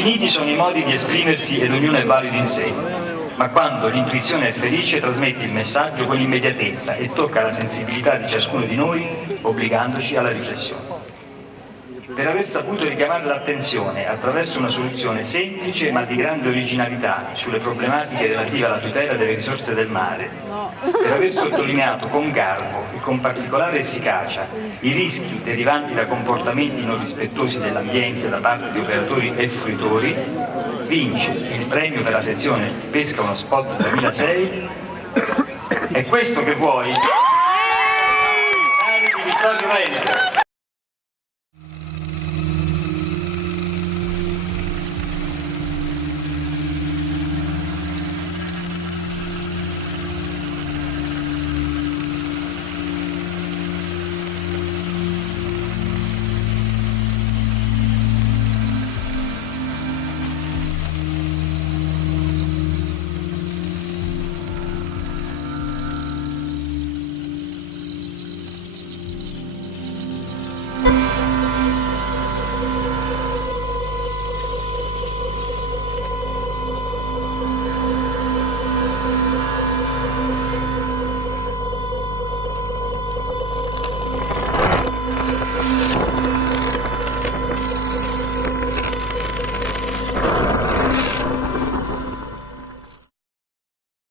Infiniti sono i modi di esprimersi ed ognuno è valido in sé, ma quando l'intuizione è felice trasmette il messaggio con immediatezza e tocca la sensibilità di ciascuno di noi, obbligandoci alla riflessione. Per aver saputo richiamare l'attenzione attraverso una soluzione semplice ma di grande originalità sulle problematiche relative alla tutela delle risorse del mare, per aver sottolineato con garbo e con particolare efficacia i rischi derivanti da comportamenti non rispettosi dell'ambiente da parte di operatori e fruitori, vince il premio per la sezione Pesca uno Spot 2006. È questo che vuoi? Di Vittorio Veneto.